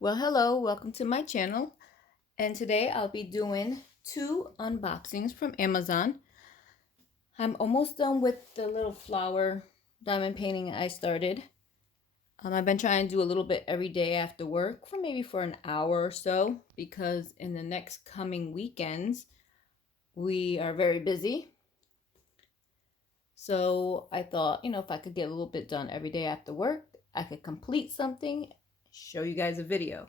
Well, hello, welcome to my channel. And today I'll be doing two unboxings from Amazon. I'm almost done with the little flower diamond painting I started. I've been trying to do a little bit every day after work for an hour or so because in the next coming weekends we are very busy. So I thought, if I could get a little bit done every day after work, I could complete something, show you guys a video.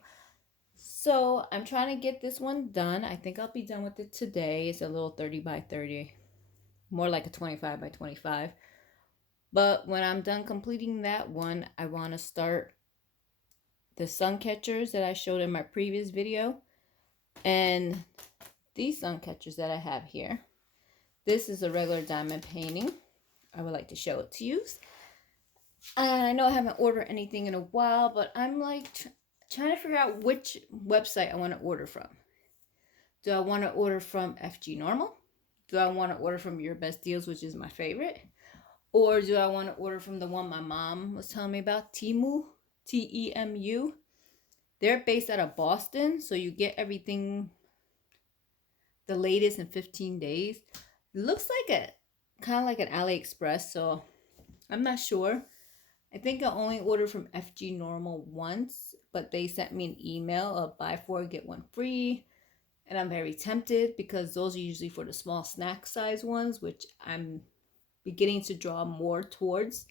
So I'm trying to get this one done. I think I'll be done with it today. It's a little 30 by 30, more like a 25 by 25. But when I'm done completing that one, I want to start the sun catchers that I showed in my previous video. And these sun catchers that I have here. This is a regular diamond painting. I would like to show it to you. And I know I haven't ordered anything in a while, but I'm like trying to figure out which website I want to order from. Do I want to order from FG Normal? Do I want to order from Your Best Deals, which is my favorite? Or do I want to order from the one my mom was telling me about, Temu, Temu? They're based out of Boston, so you get everything the latest in 15 days. It looks like a kind of like an AliExpress, so I'm not sure. I think I only ordered from FG Normal once, but they sent me an email of buy four, get one free. And I'm very tempted because those are usually for the small snack size ones, which I'm beginning to draw more towards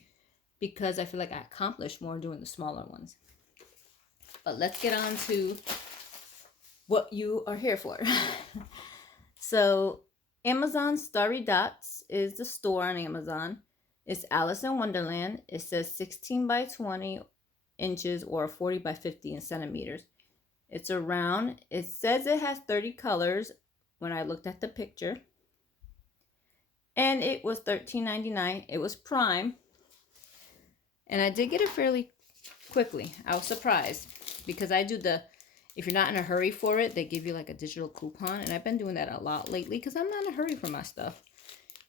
because I feel like I accomplished more doing the smaller ones. But let's get on to what you are here for. So Amazon Starry Dots is the store on Amazon. It's Alice in Wonderland. It says 16 by 20 inches or 40 by 50 in centimeters. It's a round. It says it has 30 colors when I looked at the picture. And it was $13.99. It was Prime. And I did get it fairly quickly. I was surprised because I do if you're not in a hurry for it, they give you like a digital coupon. And I've been doing that a lot lately because I'm not in a hurry for my stuff.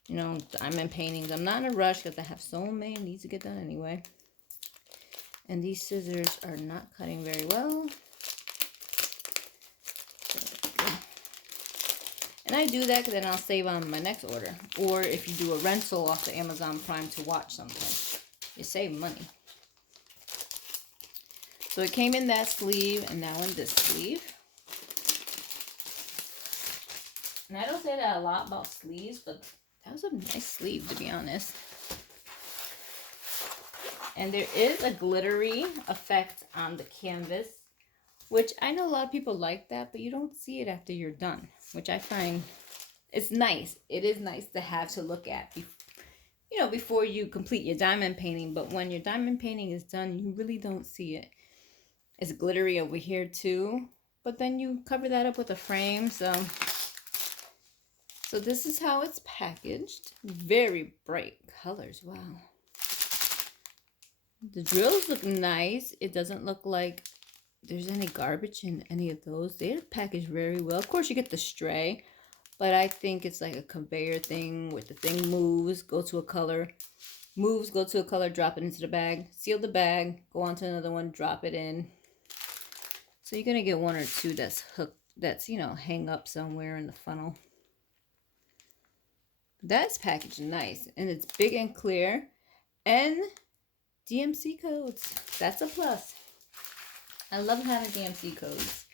Diamond paintings. I'm not in a rush because I have so many needs to get done anyway. And these scissors are not cutting very well. And I do that because then I'll save on my next order. Or if you do a rental off the Amazon Prime to watch something, you save money. So it came in that sleeve and now in this sleeve. And I don't say that a lot about sleeves, but that was a nice sleeve, to be honest. And there is a glittery effect on the canvas, which I know a lot of people like that, but you don't see it after you're done, which I find it's nice. It is nice to have to look at, before you complete your diamond painting. But when your diamond painting is done, you really don't see it. It's glittery over here too, but then you cover that up with a frame. So this is how it's packaged. Very bright colors. Wow. The drills look nice. It doesn't look like there's any garbage in any of those. They're packaged very well. Of course, you get the stray, but I think it's like a conveyor thing where the thing moves, go to a color, moves, go to a color, drop it into the bag, seal the bag, go on to another one, drop it in. So you're going to get one or two that's hooked, that's, hang up somewhere in the funnel. That's packaged nice, and it's big and clear, and DMC codes. That's a plus. I love having DMC codes.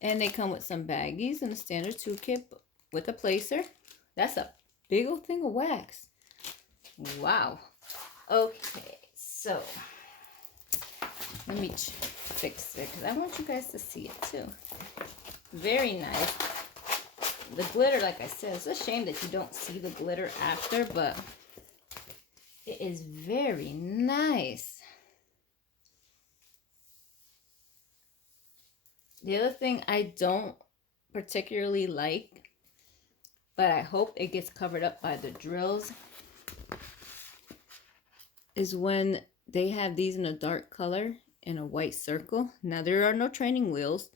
And they come with some baggies and a standard toolkit with a placer. That's a big old thing of wax. Wow. Okay, so let me fix it because I want you guys to see it too. Very nice. The glitter, like I said, it's a shame that you don't see the glitter after, but it is very nice. The other thing I don't particularly like, but I hope it gets covered up by the drills, is when they have these in a dark color in a white circle. Now, there are no training wheels,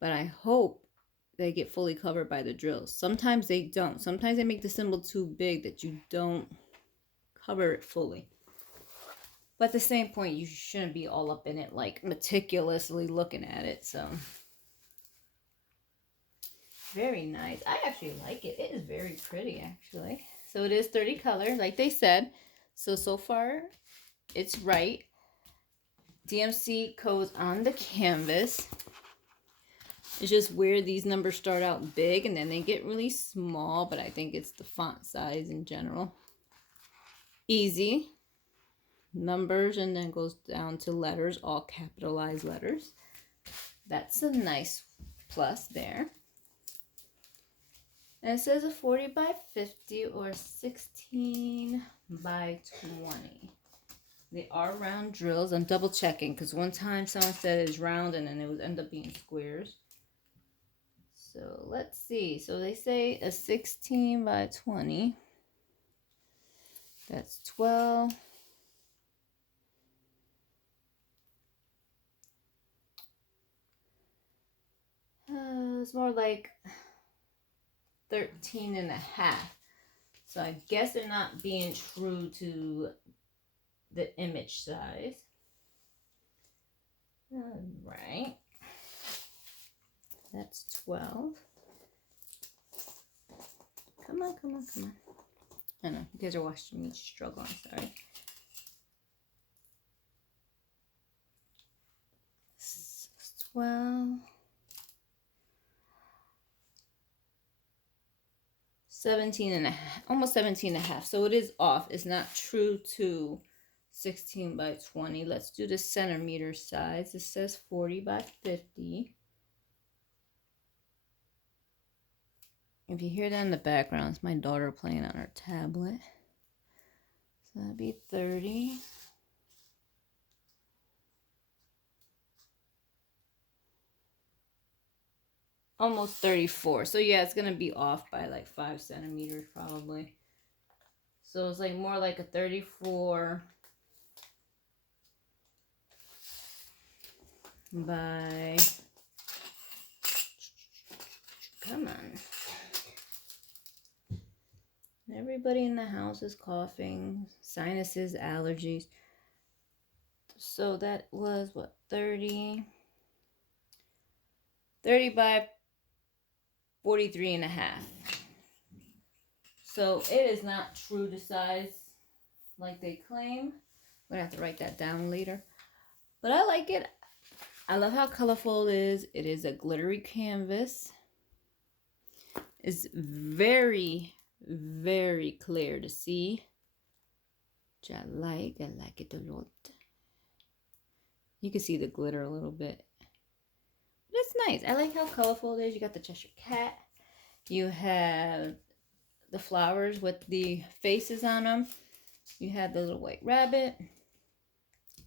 but I hope they get fully covered by the drills. Sometimes they don't. Sometimes they make the symbol too big that you don't cover it fully. But at the same point, you shouldn't be all up in it, like meticulously looking at it. So very nice. I actually like it. It is very pretty, actually. So it is 30 colors, like they said. So far, it's right. DMC codes on the canvas. It's just weird. These numbers start out big and then they get really small, but I think it's the font size in general. Easy. Numbers, and then goes down to letters, all capitalized letters. That's a nice plus there. And it says a 40 by 50 or 16 by 20. They are round drills. I'm double checking because one time someone said it's round and then it would end up being squares. So let's see. So they say a 16 by 20. That's 12. It's more like 13 and a half. So I guess they're not being true to the image size. All right. That's 12. Come on, come on, come on. I know, you guys are watching me struggle, I'm sorry. 12. 17 and a half, almost 17 and a half. So it is off. It's not true to 16 by 20. Let's do the centimeter size. It says 40 by 50. If you hear that in the background, it's my daughter playing on her tablet. So that'd be 30. Almost 34. So yeah, it's going to be off by like 5 centimeters probably. So it's like more like a 34 by, come on. Everybody in the house is coughing, sinuses, allergies. So that was what, 30 by 43 and a half. So it is not true to size like they claim. I'm gonna have to write that down later. But I like it. I love how colorful it is. It is a glittery canvas. It's very, very clear to see. Which I like it a lot. You can see the glitter a little bit. But it's nice. I like how colorful it is. You got the Cheshire Cat. You have the flowers with the faces on them. You have the little white rabbit.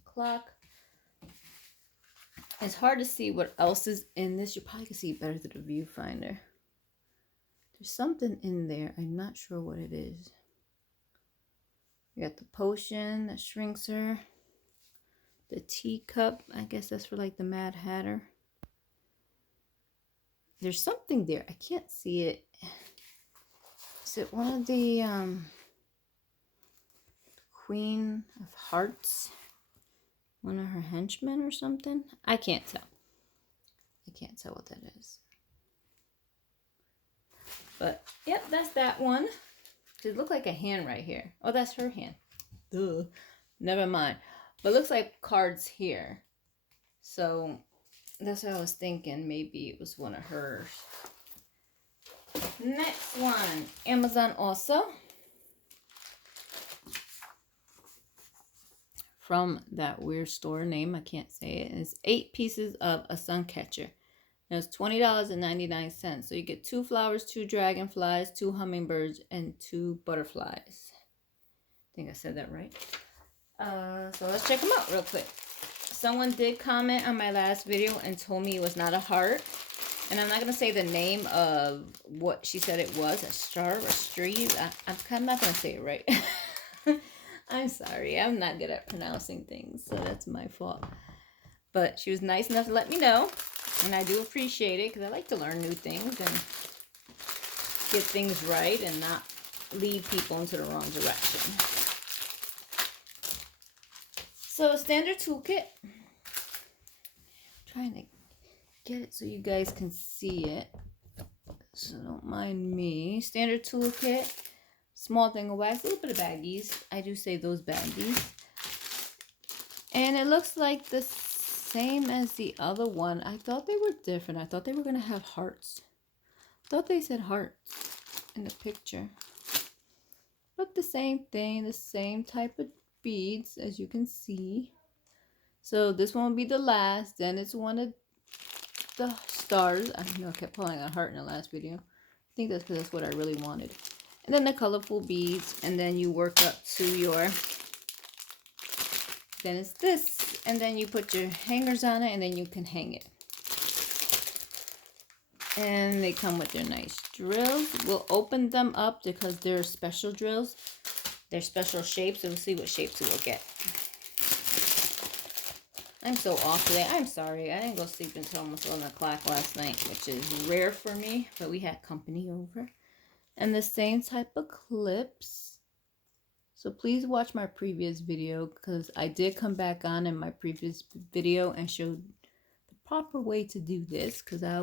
Clock. It's hard to see what else is in this. You probably can see better through the viewfinder. There's something in there. I'm not sure what it is. You got the potion that shrinks her. The teacup. I guess that's for like the Mad Hatter. There's something there. I can't see it. Is it one of the Queen of Hearts? One of her henchmen or something? I can't tell. I can't tell what that is. But, yep, that's that one. It looks like a hand right here. Oh, that's her hand. Duh. Never mind. But it looks like cards here. So, that's what I was thinking. Maybe it was one of hers. Next one. Amazon also. From that weird store name. I can't say it. It's 8 pieces of a sun catcher. And it's $20.99. So you get 2 flowers, 2 dragonflies, 2 hummingbirds, and 2 butterflies. I think I said that right. So let's check them out real quick. Someone did comment on my last video and told me it was not a heart. And I'm not going to say the name of what she said it was. A star, a street. I'm kind of not going to say it right. I'm sorry. I'm not good at pronouncing things. So that's my fault. But she was nice enough to let me know. And I do appreciate it because I like to learn new things and get things right and not lead people into the wrong direction. So standard toolkit. I'm trying to get it so you guys can see it. So don't mind me. Standard toolkit. Small thing of wax. A little bit of baggies. I do save those baggies. And it looks like the same as the other one. I thought they were different. I thought they were going to have hearts. I thought they said hearts in the picture. But the same thing, the same type of beads as you can see. So this one will be the last. Then it's one of the stars. I know I kept pulling a heart in the last video. I think that's because that's what I really wanted. And then the colorful beads. And then you work up to your... Then it's this. And then you put your hangers on it and then you can hang it. And they come with their nice drills. We'll open them up because they're special drills. They're special shapes. And we'll see what shapes it will get. I'm so off today. I'm sorry. I didn't go sleep until almost 11 o'clock last night, which is rare for me. But we had company over. And the same type of clips. So please watch my previous video because I did come back on in my previous video and showed the proper way to do this because I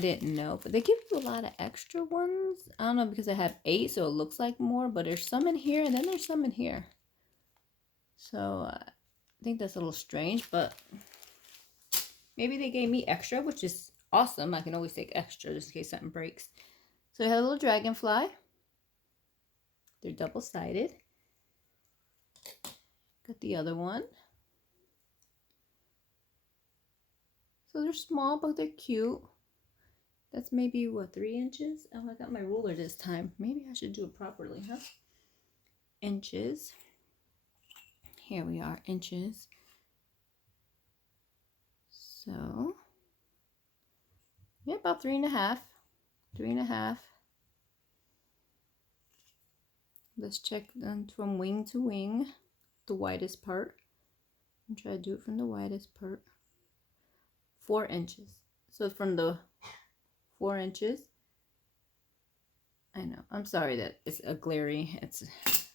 didn't know, but they give you a lot of extra ones. I don't know because I have 8, so it looks like more, but there's some in here and then there's some in here. So I think that's a little strange, but maybe they gave me extra, which is awesome. I can always take extra just in case something breaks. So I have a little dragonfly. They're double-sided. Got the other one. So they're small, but they're cute. That's maybe, what, 3 inches? Oh, I got my ruler this time. Maybe I should do it properly, huh? Inches. Here we are, inches. So, yeah, about 3.5. 3.5. Let's check them from wing to wing, the widest part. And try to do it from the widest part. 4 inches. So from the 4 inches. I know. I'm sorry that it's a glary. I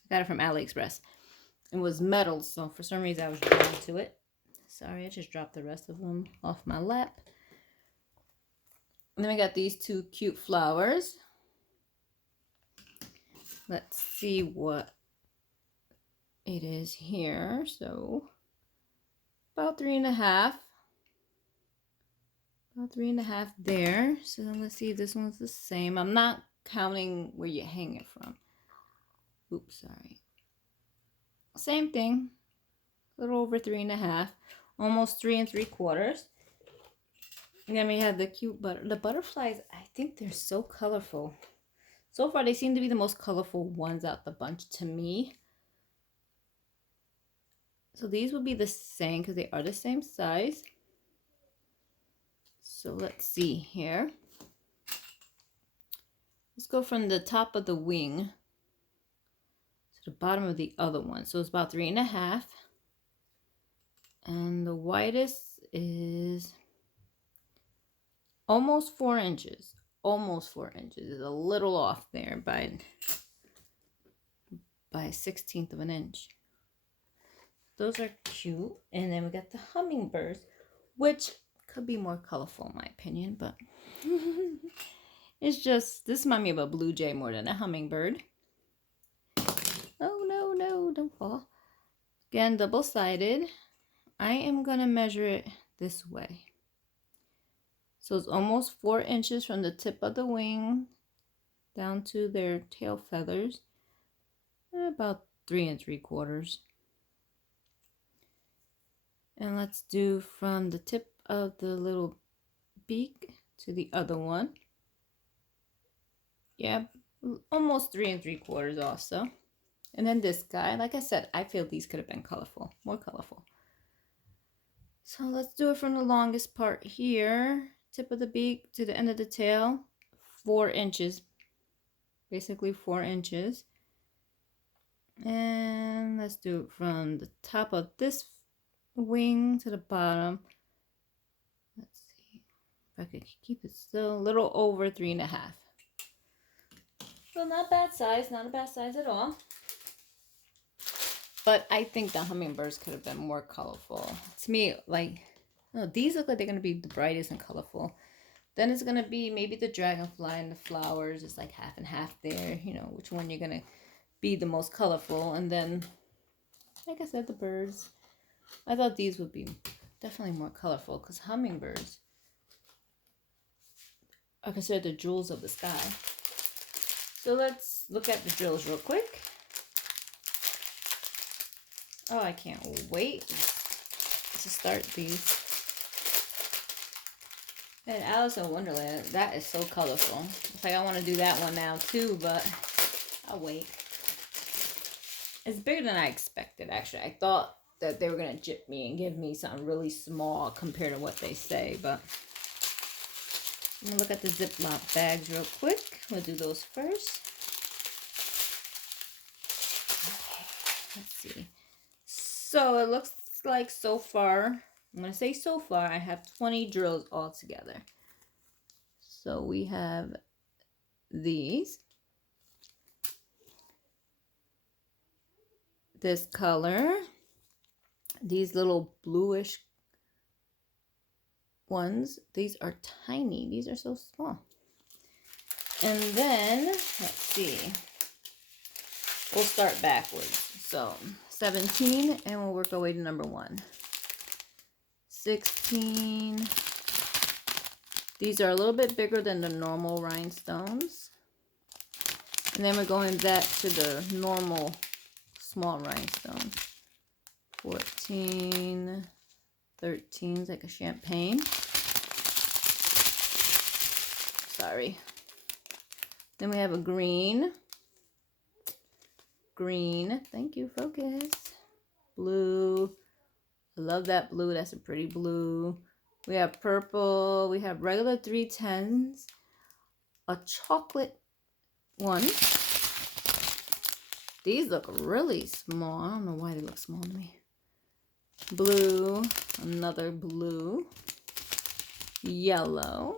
got it from AliExpress. It was metal, so for some reason I was drawn to it. Sorry, I just dropped the rest of them off my lap. And then we got these 2 cute flowers. Let's see what it is here. So about 3.5. About 3.5 there. So then let's see if this one's the same. I'm not counting where you hang it from. Oops, sorry. Same thing. A little over 3.5. Almost 3 3/4. And then we have the cute the butterflies. I think they're so colorful. So far, they seem to be the most colorful ones out the bunch to me. So these will be the same because they are the same size. So let's see here. Let's go from the top of the wing to the bottom of the other one. So it's about 3.5. And the widest is almost 4 inches. Almost 4 inches. It's a little off there by 1/16 of an inch. Those are cute. And then we got the hummingbirds, which could be more colorful in my opinion, but it's just, this reminds me of a blue jay more than a hummingbird. Oh, no, don't fall. Again, double-sided. I am going to measure it this way. So it's almost 4 inches from the tip of the wing down to their tail feathers. About 3 3/4. And let's do from the tip of the little beak to the other one. Yeah, almost 3 3/4 also. And then this guy, like I said, I feel these could have been colorful, more colorful. So let's do it from the longest part here, tip of the beak to the end of the tail, 4 inches, basically 4 inches. And let's do it from the top of this wing to the bottom. Let's see if I could keep it still, a little over 3.5. So not bad size, not a bad size at all. But I think the hummingbirds could have been more colorful. To me, like, no, these look like they're going to be the brightest and colorful. Then it's going to be maybe the dragonfly and the flowers. It's like half and half there. You know, which one you're going to be the most colorful. And then, like I said, the birds. I thought these would be definitely more colorful because hummingbirds are considered the jewels of the sky. So let's look at the drills real quick. Oh, I can't wait to start these. And Alice in Wonderland, that is so colorful. It's like I want to do that one now too, but I'll wait. It's bigger than I expected, actually. I thought that they were going to jip me and give me something really small compared to what they say, but I'm going to look at the Ziploc bags real quick. We'll do those first. Okay, let's see. So it looks like so far, I'm going to say so far, I have 20 drills all together. So we have these. This color. These little bluish ones. These are tiny. These are so small. And then, let's see. We'll start backwards. So 17, and we'll work our way to number 1. 16. These are a little bit bigger than the normal rhinestones. And then we're going back to the normal small rhinestones. 14. 13 is like a champagne. Sorry. Then we have a green. Green. Thank you, focus. Blue. I love that blue. That's a pretty blue. We have purple. We have regular 310s. A chocolate one. These look really small. I don't know why they look small to me. Blue. Another blue. Yellow.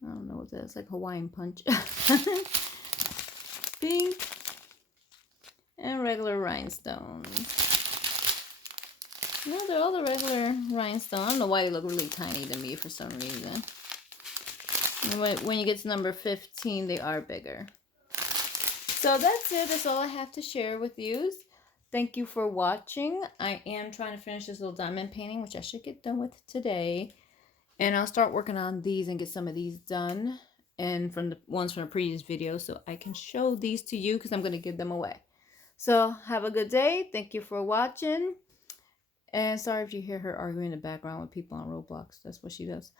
I don't know what that is. Like Hawaiian punch. Pink. And regular rhinestones. No, they're all the regular rhinestones. I don't know why they look really tiny to me for some reason. And when you get to number 15, they are bigger. So that's it. That's all I have to share with you. Thank you for watching. I am trying to finish this little diamond painting, which I should get done with today. And I'll start working on these and get some of these done. And from the ones from the previous video, so I can show these to you because I'm going to give them away. So have a good day. Thank you for watching. And sorry if you hear her arguing in the background with people on Roblox. That's what she does.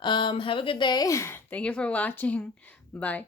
Have a good day. Thank you for watching. Bye.